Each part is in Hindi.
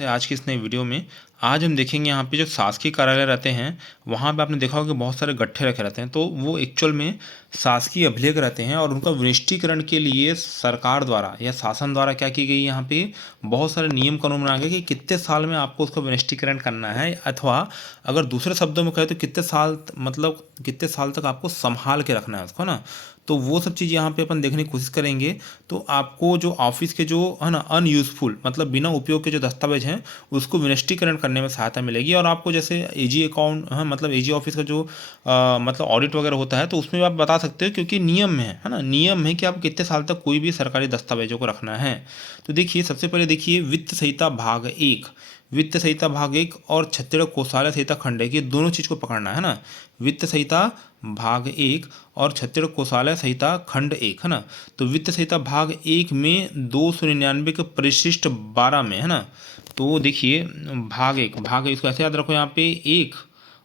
है आज की इस नई वीडियो में। आज हम देखेंगे यहाँ पे जो शासकीय कार्यालय रहते हैं वहाँ पे आपने देखा होगा कि बहुत सारे गट्ठे रखे रहते हैं, तो वो एक्चुअल में शासकीय अभिलेख रहते हैं और उनका विनिष्टीकरण के लिए सरकार द्वारा या शासन द्वारा क्या की गई यहाँ पे बहुत सारे नियम कानून बनाए गए कि कितने साल में आपको उसका विनिष्टीकरण करना है, अथवा अगर दूसरे शब्दों में कहें तो कितने साल मतलब कितने साल तक आपको संभाल के रखना है उसको ना। तो वो सब चीज़ यहाँ पे अपन देखने की कोशिश करेंगे। तो आपको जो ऑफिस के जो है ना अनयूजफुल मतलब बिना उपयोग के जो दस्तावेज हैं उसको विनिष्टीकरण करने में सहायता मिलेगी। और आपको जैसे एजी अकाउंट हाँ मतलब एजी ऑफिस का जो मतलब ऑडिट वगैरह होता है तो उसमें आप बता सकते हो, क्योंकि नियम है ना, नियम है कि आप कितने साल तक कोई भी सरकारी दस्तावेजों को रखना है। तो देखिए सबसे पहले देखिए वित्त संहिता भाग 1, वित्त संहिता भाग 1 और छत्तीसगढ़ कोषालय संहिता खंड 1, ये दोनों चीज़ को पकड़ना है ना। वित्त संहिता भाग 1 और छत्तीसगढ़ कोषालय संहिता खंड 1 है ना। तो वित्त संहिता भाग 1 में 299 के परिशिष्ट 12 में है ना। तो देखिए भाग 1 इसको ऐसे याद रखो, यहाँ पे 1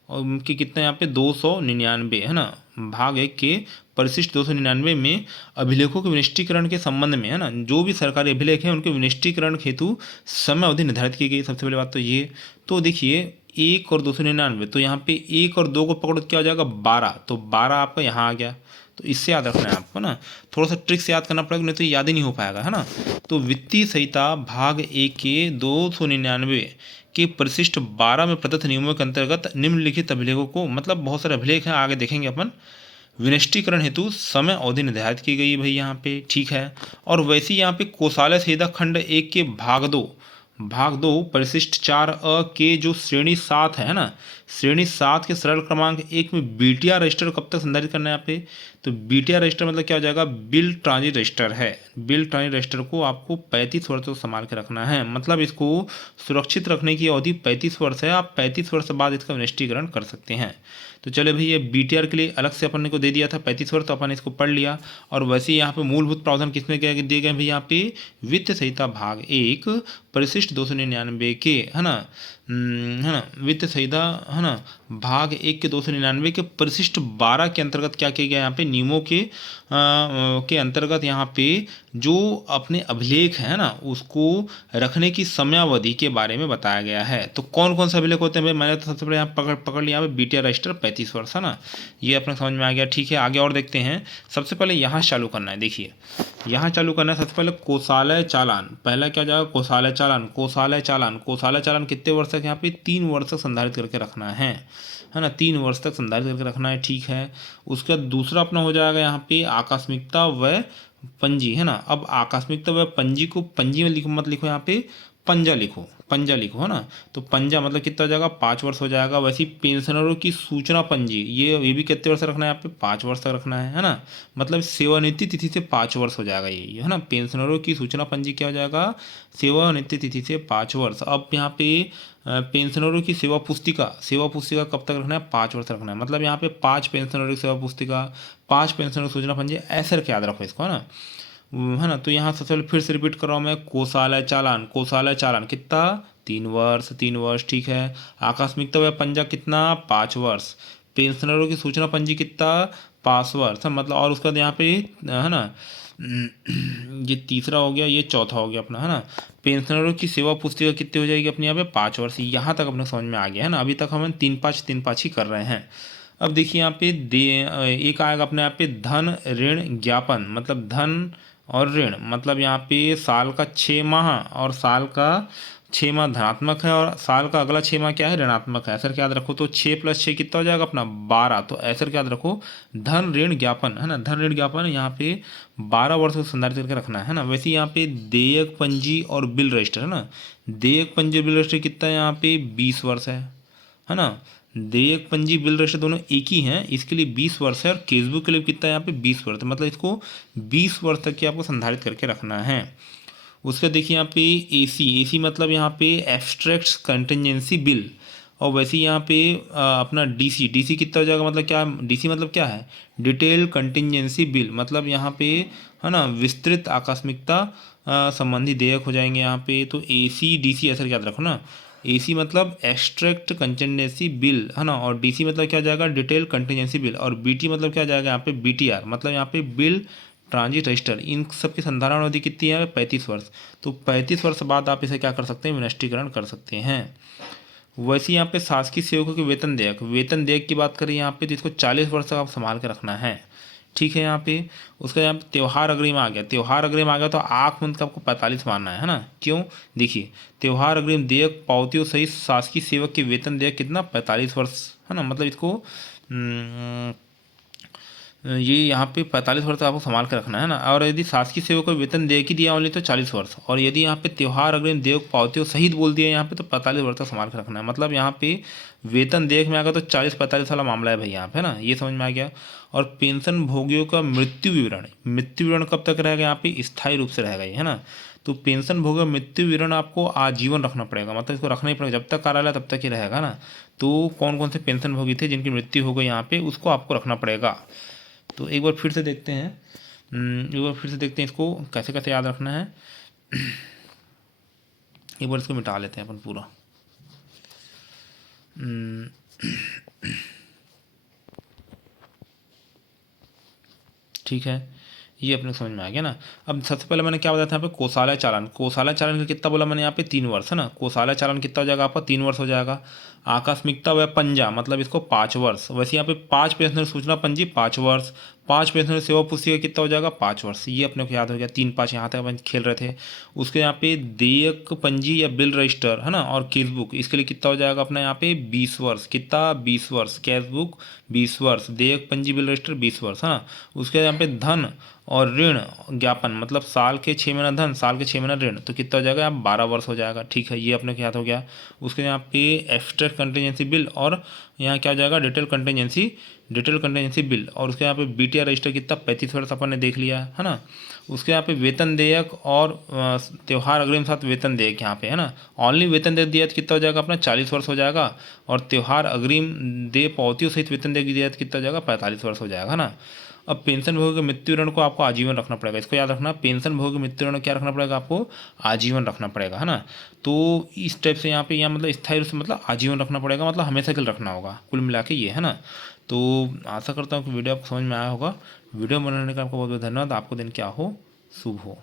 और उनके कितना यहाँ पे 299 है ना। भाग 1 के परिशिष्ट 299 में अभिलेखों के विनिष्टीकरण के संबंध में है ना, जो भी सरकारी अभिलेख हैं उनके विनिष्टीकरण हेतु समय अवधि निर्धारित की गई। सबसे पहले बात तो ये। तो देखिए 1 और 299, तो यहाँ पे 1 और 2 को पकड़ो तो क्या हो जाएगा 12, तो 12 आपका यहाँ आ गया। तो इससे याद रखना है आपको ना, थोड़ा सा ट्रिक से याद करना पड़ेगा, नहीं तो याद ही नहीं हो पाएगा है ना। तो वित्तीय संहिता भाग 1 के 299 के परिशिष्ट 12 में प्रदत्त नियमों के अंतर्गत निम्नलिखित अभिलेखों को, मतलब बहुत सारे अभिलेख हैं आगे देखेंगे अपन, विनिष्टीकरण हेतु समय अवधि निर्धारित की गई भाई यहाँ पे, ठीक है। और वैसे ही यहाँ पे कोषालय संहिता खंड 1 के भाग 2 परिशिष्ट 4 अ के जो श्रेणी 7 है ना, श्रेणी 7 के सरल क्रमांक 1 में बीटीआर रजिस्टर कब तक संधारित करना है यहाँ पे। तो बीटीआर रजिस्टर मतलब क्या हो जाएगा, बिल ट्रांजिट रजिस्टर है। बिल ट्रांजिट रजिस्टर को आपको 35 वर्ष तक संभाल के रखना है, मतलब इसको सुरक्षित रखने की अवधि 35 वर्ष है। आप 35 वर्ष बाद इसका विनिष्टीकरण कर सकते हैं। तो चले भाई, ये बीटीआर के लिए अलग से अपन को दे दिया था 35 वर्ष, तो अपन इसको पढ़ लिया। और वैसे ही यहाँ पे मूलभूत प्रावधान किसमें दिए गए भाई, यहाँ पे वित्त संहिता भाग 1 परिशिष्ट 299 के है ना, है ना, वित्त संहिता है ना भाग 1 के 299 के परिशिष्ट 12 के अंतर्गत क्या किया गया यहाँ पे, नियमों के अंतर्गत यहाँ पे जो अपने अभिलेख है ना उसको रखने की समयावधि के बारे में बताया गया है। तो कौन कौन से अभिलेख होते हैं भाई, मैंने तो सबसे पहले यहाँ पकड़ लिया है बीटीआर रजिस्टर 35 वर्ष है ना, ये अपने समझ में आ गया, ठीक है। आगे और देखते हैं। सबसे पहले यहाँ चालू करना है, देखिए यहाँ चालू करना है। सबसे पहले कोषालय चालान, पहला क्या जाएगा कोषालय चालान। कोषालय चालान कितने वर्ष तक, यहाँ पे 3 वर्ष तक संधारित करके रखना है ना, 3 वर्ष तक संधारित करके रखना है, ठीक है। उसके बाद दूसरा अपना हो जाएगा यहाँ पे आकस्मिकता व पंजी है ना। अब आकस्मिकता व पंजी को पंजी में लिखो मत लिखो, यहाँ पे पंजा लिखो है ना। तो पंजा मतलब कितना हो जाएगा 5 वर्ष हो जाएगा। वैसे ही पेंशनरों की सूचना पंजी, ये भी कितने वर्ष रखना है, यहाँ पे 5 वर्ष तक रखना है ना। मतलब सेवानिवृत्ति तिथि से 5 वर्ष हो जाएगा ये है ना। पेंशनरों की सूचना पंजी क्या हो जाएगा, सेवानिवृत्ति तिथि से 5 वर्ष। अब यहाँ पे पेंशनरों की सेवा पुस्तिका कब तक रखना है, 5 वर्ष रखना है। मतलब यहाँ पे 5 पेंशनरों की सेवा पुस्तिका, 5 पेंशनरों की सूचना पंजी, ऐसे करके याद रखो इसको है ना। तो यहाँ सबसे पहले फिर से रिपीट कर रहा हूँ मैं, कोषालय चालान कितना 3 वर्ष, ठीक है। आकस्मिकता व पंजा कितना 5 वर्ष। पेंशनरों की सूचना पंजी कितना 5 वर्ष, मतलब। और उसका यहाँ पे है ना ये तीसरा हो गया, ये चौथा हो गया अपना है ना। पेंशनरों की सेवा पुस्तिका कितनी हो जाएगी अपनी यहाँ पे 5 वर्ष। यहाँ तक अपने समझ में आ गया है ना। अभी तक हम 3-5 ही कर रहे हैं। अब देखिए यहाँ पे एक आएगा अपने यहाँ पे धन ऋण ज्ञापन, मतलब धन और ऋण, मतलब यहाँ पे साल का 6 माह और साल का 6 माह धनात्मक है और साल का अगला 6 माह क्या है ऋणात्मक है, ऐसा क्या याद रखो। तो 6 + 6 कितना हो जाएगा अपना 12, तो ऐसा क्या याद रखो धन ऋण ज्ञापन है ना। धन ऋण ज्ञापन यहाँ पे 12 वर्ष को संधारित करके रखना है ना। वैसे यहाँ पे देयक पंजी और बिल रजिस्टर है ना, देयक पंजी और बिल रजिस्टर कितना है यहाँ पे 20 वर्ष है ना। देयक पंजी बिल रजिस्टर दोनों एक ही हैं, इसके लिए 20 वर्ष है। और केसबुक के लिए कितना है यहाँ पे 20 वर्ष, मतलब इसको 20 वर्ष तक की आपको संधारित करके रखना है। उसका देखिए यहाँ पे एसी मतलब यहाँ पे एब्स्ट्रैक्ट कंटिजेंसी बिल। और वैसे ही यहाँ पे अपना डीसी कितना हो जाएगा, मतलब क्या डीसी मतलब क्या है, डिटेल कंटिजेंसी बिल, मतलब यहाँ पे है ना विस्तृत आकस्मिकता संबंधी देयक हो जाएंगे यहाँ पे। तो एसी डीसी ऐसा याद रखो ना। एसी मतलब एक्सट्रैक्ट कंटिजेंसी बिल है ना, और डीसी मतलब क्या हो जाएगा डिटेल कंटिजेंसी बिल। और बीटी मतलब क्या हो जाएगा यहाँ पे बीटीआर, मतलब यहाँ पे बिल ट्रांजिट रजिस्टर, इन सब की संधारण अवधि कितनी है? 35 वर्ष। तो 35 वर्ष बाद आप इसे क्या कर सकते हैं? विनष्टीकरण कर सकते हैं। वैसे यहाँ पे शासकीय सेवकों के वेतन देयक की बात करें यहाँ पे, तो इसको 40 वर्ष तक आप संभाल के रखना है। ठीक है। यहाँ पे उसका यहाँ पे त्यौहार अग्रिम आ गया, तो आँख मूंद के आपको 45 मानना है ना। क्यों? देखिए, त्यौहार अग्रिम देयक पावतियों सहित शासकीय सेवक के वेतन देयक कितना? 45 वर्ष, है ना। मतलब इसको ये यहाँ पे 45 वर्ष आपको संभाल के रखना है ना। और यदि शासकीय सेवक को वेतन दे की दिया ओनली तो 40 वर्ष, और यदि यहाँ पे त्यौहार अग्रिम देयक पावतियों सहित बोल दिया यहाँ पे तो 45 वर्ष तक संभाल के रखना है। मतलब यहाँ पे वेतन देयक में आ गया तो 40-45 वाला मामला है भाई यहाँ पे, है ना। ये समझ में आ गया। और पेंशन भोगियों का मृत्यु विवरण कब तक रहेगा? यहाँ पे स्थायी रूप से रहेगा ये, है ना। तो पेंशन भोगी मृत्यु विवरण आपको आजीवन रखना पड़ेगा, मतलब इसको रखना ही पड़ेगा, जब तक कार्यालय तब तक ही रहेगा ना। तो कौन कौन से पेंशन भोगी थे जिनकी मृत्यु हो गई यहाँ पे, उसको आपको रखना पड़ेगा। तो एक बार फिर से देखते हैं इसको कैसे कैसे याद रखना है। एक बार इसको मिटा लेते हैं अपन पूरा। ठीक है, ये अपने समझ में आ गया ना। अब सबसे पहले मैंने क्या बताया था यहाँ पे? कोषालय चालन का कितना बोला मैंने यहाँ पे? 3 वर्ष, है ना। कोषालय चालन कितना हो जाएगा आपका? 3 वर्ष हो जाएगा। आकस्मिकता व पंजा मतलब इसको 5 वर्ष। वैसे यहाँ पे 5 पेंशनर सूचना पंजी 5 वर्ष, 5 पेंशनर सेवा पुस्तिका कितना हो जाएगा? 5 वर्ष। ये अपने को याद हो गया। 3-5 यहाँ तक अपन खेल रहे थे। उसके यहाँ पे देयक पंजी या बिल रजिस्टर, है ना, और केस बुक, इसके लिए कितना हो जाएगा अपना यहाँ पे? 20 वर्ष। कितना? 20 वर्ष। कैश बुक 20 वर्ष, देयक पंजी बिल रजिस्टर 20 वर्ष, है ना। उसके यहाँ पे धन और ऋण ज्ञापन मतलब साल के 6 महीना धन, साल के 6 महीना ऋण, तो कितना हो जाएगा? 12 वर्ष हो जाएगा। ठीक है, ये अपने को याद हो गया। उसके यहाँ पे एब्स्ट्रैक्ट कंटीजेंसी बिल, और यहाँ क्या हो जाएगा? डिटेल कंटीजेंसी बिल, और उसके यहाँ पे बीटीआर रजिस्टर कितना? 35 वर्ष अपन ने देख लिया, है ना। उसके यहाँ पे वेतन देयक और त्यौहार अग्रिम साथ वेतन देयक यहाँ पे, है ना। ऑनली वेतन देयक दिया कितना हो जाएगा अपना? 40 वर्ष हो जाएगा। और त्यौहार अग्रिम देय पावतियों सहित वेतन देयक दिया कितना हो जाएगा? 45 वर्ष हो जाएगा, है ना। अब पेंशन भोगी के मृत्यु ऋण को आपको आजीवन रखना पड़ेगा, इसको याद रखना। पेंशन भोगी मृत्यु ऋण क्या रखना पड़ेगा आपको? आजीवन रखना पड़ेगा, है ना। तो इस टाइप से यहाँ पे मतलब स्थायी रूप से मतलब आजीवन रखना पड़ेगा, मतलब हमेशा के लिए रखना होगा, कुल मिला के ये, है ना। तो आशा करता हूँ कि वीडियो आपको समझ में आया होगा। वीडियो बनाने का आपको बहुत बहुत धन्यवाद। आपको दिन क्या हो, शुभ हो।